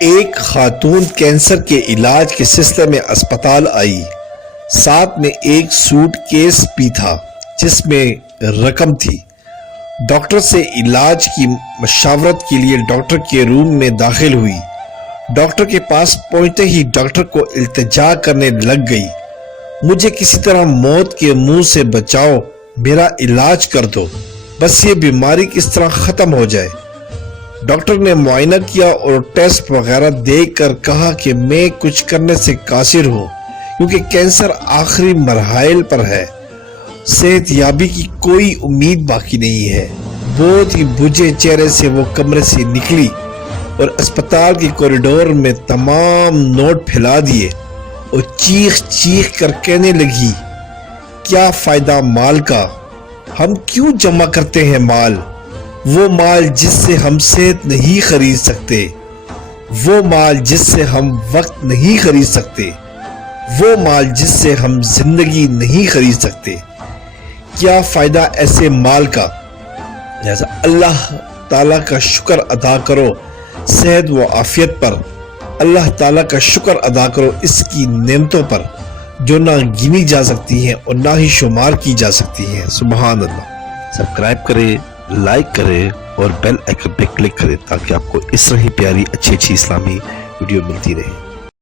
ایک خاتون کینسر کے علاج کے سلسلے میں اسپتال آئی، ساتھ میں ایک سوٹ کیس بھی تھا جس میں رقم تھی۔ ڈاکٹر سے علاج کی مشاورت کے لیے ڈاکٹر کے روم میں داخل ہوئی۔ ڈاکٹر کے پاس پہنچتے ہی ڈاکٹر کو التجا کرنے لگ گئی، مجھے کسی طرح موت کے منہ سے بچاؤ، میرا علاج کر دو، بس یہ بیماری کس طرح ختم ہو جائے۔ ڈاکٹر نے معائنہ کیا اور ٹیسٹ وغیرہ دیکھ کر کہا کہ میں کچھ کرنے سے قاصر ہوں کیونکہ کینسر آخری مراحل پر ہے، صحت یابی کی کوئی امید باقی نہیں ہے۔ بہت ہی بجھے چہرے سے وہ کمرے سے نکلی اور اسپتال کے کوریڈور میں تمام نوٹ پھیلا دیے اور چیخ چیخ کر کہنے لگی، کیا فائدہ مال کا، ہم کیوں جمع کرتے ہیں مال، وہ مال جس سے ہم صحت نہیں خرید سکتے، وہ مال جس سے ہم وقت نہیں خرید سکتے، وہ مال جس سے ہم زندگی نہیں خرید سکتے، کیا فائدہ ایسے مال کا۔ لہذا اللہ تعالیٰ کا شکر ادا کرو صحت و عافیت پر، اللہ تعالیٰ کا شکر ادا کرو اس کی نعمتوں پر جو نہ گنی جا سکتی ہیں اور نہ ہی شمار کی جا سکتی ہیں۔ سبحان اللہ۔ سبسکرائب کریں، لائک کریں اور بیل آئکن پہ کلک کریں تاکہ آپ کو اس طرح ہی پیاری اچھی اسلامی ویڈیو ملتی رہے۔